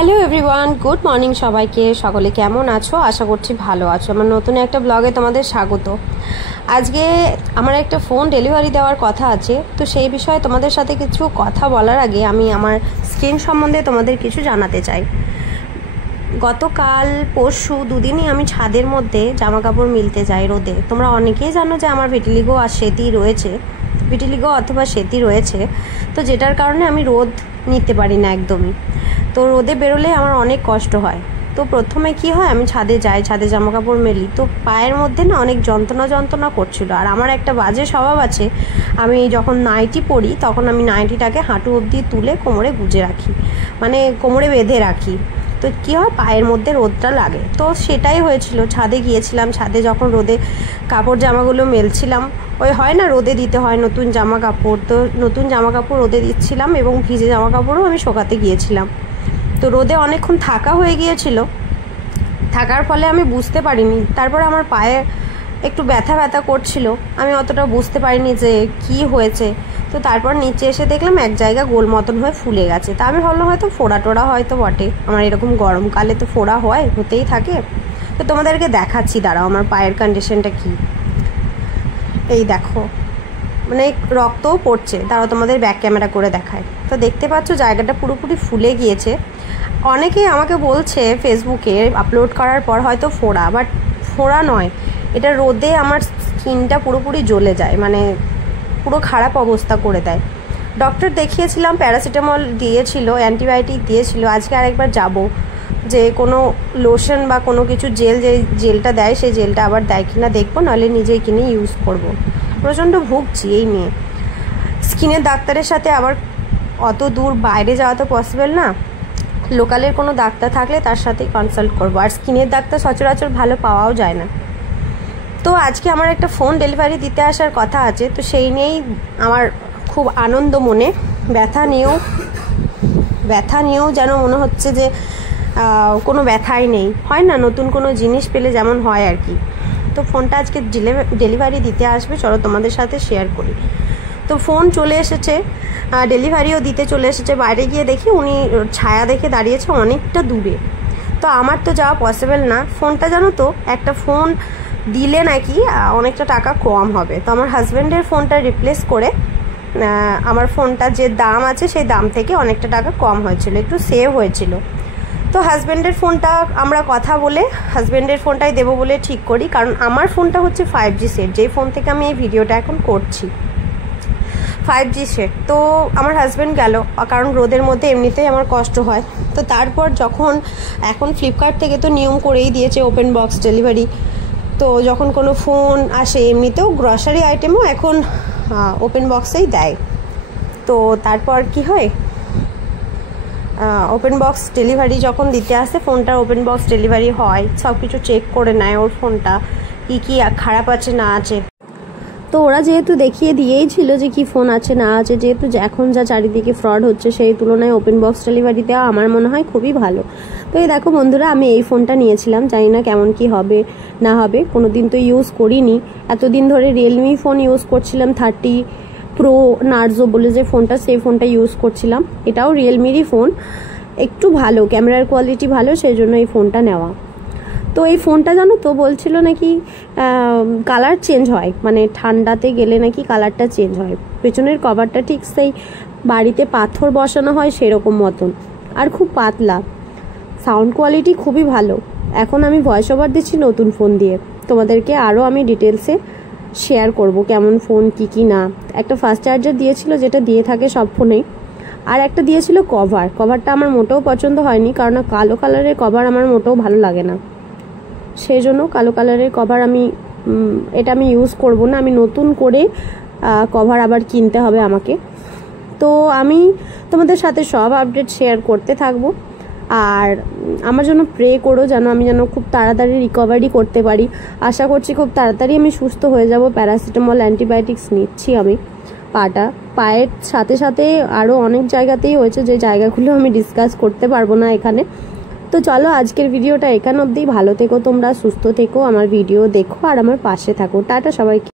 Hello everyone, good morning সবাইকে। সকলে কেমন আছো? আশা করছি ভালো আছো। আমার নতুন একটা ব্লগে তোমাদের স্বাগত। আজকে আমার একটা ফোন ডেলিভারি দেওয়ার কথা আছে, তো সেই বিষয়ে তোমাদের সাথে কিছু কথা বলার আগে আমি আমার স্ক্রিন সম্বন্ধে তোমাদের কিছু জানাতে চাই। গতকাল পরশু দুদিনই আমি ছাদের মধ্যে জামা কাপড় মিলতে যাই রোদে। তোমরা অনেকেই জানো যে আমার ভিটিলিগো আর সেতি রয়েছে, ভিটিলিগো অথবা সেতি রয়েছে, তো যেটার কারণে আমি রোদ নিতে পারি না একদমই। তো রোদে বেরোলে আমার অনেক কষ্ট হয়। তো প্রথমে কি হয়, আমি ছাদে যাই, ছাদে জামা কাপড় মেলি, তো পায়ের মধ্যে না অনেক যন্ত্রণা করছিল। আর আমার একটা বাজে স্বভাব আছে, আমি যখন নাইটি পরি তখন আমি নাইটিটাকে হাঁটু অবধি তুলে কোমরে গুজে রাখি, মানে কোমরে বেঁধে রাখি। তো কী হয়, পায়ের মধ্যে রোদটা লাগে। তো সেটাই হয়েছিল। ছাদে গিয়েছিলাম, ছাদে যখন রোদে কাপড় জামাগুলো মেলছিলাম, ওই হয় না রোদে দিতে হয় নতুন জামা কাপড়, তো নতুন জামা কাপড় রোদে দিচ্ছিলাম এবং ভিজে জামা কাপড়ও আমি শোকাতে গিয়েছিলাম। তো রোদে অনেকক্ষণ থাকা হয়ে গিয়েছিল, থাকার ফলে আমি বুঝতে পারিনি। তারপরে আমার পায়ে একটু ব্যথা করছিল, আমি অতটা বুঝতে পারিনি যে কি হয়েছে। তো তারপর নিচে এসে দেখলাম এক জায়গা গোল মতন হয়ে ফুলে গেছে। তা আমি ভাবলাম হয়তো ফোড়া টোড়া হয়তো বটে, আমার এরকম গরমকালে তো ফোড়া হতেই থাকে। তো তোমাদেরকে দেখাচ্ছি, দাঁড়াও আমার পায়ের কন্ডিশনটা কি। এই দেখো, মানে রক্তও পড়ছে। দাঁড়াও তোমাদের ব্যাক ক্যামেরা করে দেখায়। তো দেখতে পাচ্ছ জায়গাটা পুরোপুরি ফুলে গিয়েছে। অনেকেই আমাকে বলছে ফেসবুকে আপলোড করার পর হয়তো ফোড়া, বাট ফোড়া নয়, এটা রোদে আমার স্কিনটা পুরোপুরি জ্বলে যায়, মানে পুরো খারাপ অবস্থা করে দেয়। ডক্টর দেখিয়েছিলাম, প্যারাসিটামল দিয়েছিল, অ্যান্টিবায়োটিক দিয়েছিল। আজকে আরেকবার যাব, যে কোনো লোশন বা কোনো কিছু যে জেলটা দেয় সেই জেলটা আবার দেয় কিনা দেখবো, নাহলে নিজেই কিনে ইউজ করব। প্রচণ্ড ভুগছি এই নিয়ে। স্কিনের ডাক্তারের সাথে আবার অত দূর বাইরে যাওয়া তো পসিবল না, লোকালের কোনো ডাক্তার থাকলে তার সাথেই কনসাল্ট করব। আর স্কিনের ডাক্তার সচরাচর ভালো পাওয়াও যায় না। তো আজকে আমার একটা ফোন ডেলিভারি দিতে আসার কথা আছে, তো সেই নিয়েই আমার খুব আনন্দ মনে। ব্যথা নিয়েও যেন মনে হচ্ছে যে কোনো ব্যথাই নেই, হয় না নতুন কোনো জিনিস পেলে যেমন হয় আর কি। তো ফোনটা আজকে ডেলিভারি দিতে আসবে, চলো তোমাদের সাথে শেয়ার করি। তো ফোন চলে এসেছে, ডেলিভারিও দিতে চলে এসেছে। বাইরে গিয়ে দেখি উনি ছায়া দেখে দাঁড়িয়েছে অনেকটা দূরে। তো আমার তো যাওয়া পসিবল না। ফোনটা জানো তো, একটা ফোন দিলে নাকি অনেকটা টাকা কম হবে। তো আমার হাজব্যান্ডের ফোনটা রিপ্লেস করে আমার ফোনটা যে দাম আছে সেই দাম থেকে অনেকটা টাকা কম হয়েছিল, একটু সেভ হয়েছিল। তো হাজব্যান্ডের ফোনটা আমরা কথা বলে হাজব্যান্ডের ফোনটাই দেবো বলে ঠিক করি, কারণ আমার ফোনটা হচ্ছে 5G সেট, যেই ফোন থেকে আমি এই ভিডিওটা এখন করছি 5G সেট। তো আমার হাজব্যান্ড গেল, কারণ রোদের মধ্যে এমনিতেই আমার কষ্ট হয়। তো তারপর যখন এখন ফ্লিপকার্ট থেকে তো নিয়ম করেই দিয়েছে ওপেন বক্স ডেলিভারি, তো যখন কোনো ফোন আসে, এমনিতেও গ্রসারি আইটেমও এখন ওপেন বক্সেই দেয়। তো তারপর কি হয়, ওপেন বক্স ডেলিভারি যখন দিতে আসে, ফোনটার ওপেন বক্স ডেলিভারি হয়, সব কিছু চেক করে নেয় ওর ফোনটা কি খারাপ আছে না আছে। তো ওরা যেহেতু দেখিয়ে দিয়েই ছিল যে কি ফোন আছে না আছে, যেহেতু এখন যা চারিদিকে ফ্রড হচ্ছে, সেই তুলনায় ওপেন বক্স ডেলিভারি দেওয়া আমার মনে হয় খুবই ভালো। তো এই দেখো বন্ধুরা, আমি এই ফোনটা নিয়েছিলাম, জানি না কেমন কি হবে না হবে, কোনো দিন তো ইউজ করিনি। এতদিন ধরে রিয়েলমি ফোন ইউজ করছিলাম, 30 প্রো নার্জো বলে যে ফোনটা, সেই ফোনটা ইউজ করছিলাম। এটাও রিয়েলমিরই ফোন, একটু ভালো ক্যামেরার কোয়ালিটি ভালো, সেই জন্য এই ফোনটা নেওয়া। তো এই ফোনটা জানো তো বলছিল নাকি কালার চেঞ্জ হয়, মানে ঠান্ডাতে গেলে নাকি কালারটা চেঞ্জ হয়। পেছনের কভারটা ঠিক সেই বাড়িতে পাথর বসানো হয় সেরকম মতন, আর খুব পাতলা। সাউন্ড কোয়ালিটি খুবই ভালো। এখন আমি ভয়েস ওভার দিচ্ছি নতুন ফোন দিয়ে, তোমাদেরকে আরও আমি ডিটেলসে শেয়ার করব কেমন ফোন কি না। একটা ফাস্ট চার্জার দিয়েছিল, যেটা দিয়ে থাকে সব ফোনেই, আর একটা দিয়েছিল কভারটা আমার মোটেও পছন্দ হয়নি, কারণ কালো কালারের কভার আমার মোটেও ভালো লাগে না। সেই জন্য কালো কালারের কভার এটা আমি ইউজ করব না, আমি নতুন করে কভার আবার কিনতে হবে আমাকে। তো আমি তোমাদের সাথে সব আপডেট শেয়ার করতে থাকবো, আর আমার জন্য প্রে করো আমি যেন খুব তাড়াতাড়ি রিকভারি করতে পারি। আশা করছি খুব তাড়াতাড়ি আমি সুস্থ হয়ে যাব। প্যারাসিটামল অ্যান্টিবায়োটিক্স নিচ্ছি আমি। পায়ের সাথে সাথে আরও অনেক জায়গাতেই হয়েছে, যে জায়গাগুলো আমি ডিসকাস করতে পারবো না এখানে। তো চলো আজকের ভিডিওটা এখান অবধি। ভালো থেকো তোমরা, সুস্থ থেকো, আমার ভিডিও দেখো আর আমার পাশে থাকো। টাটা সবাইকে।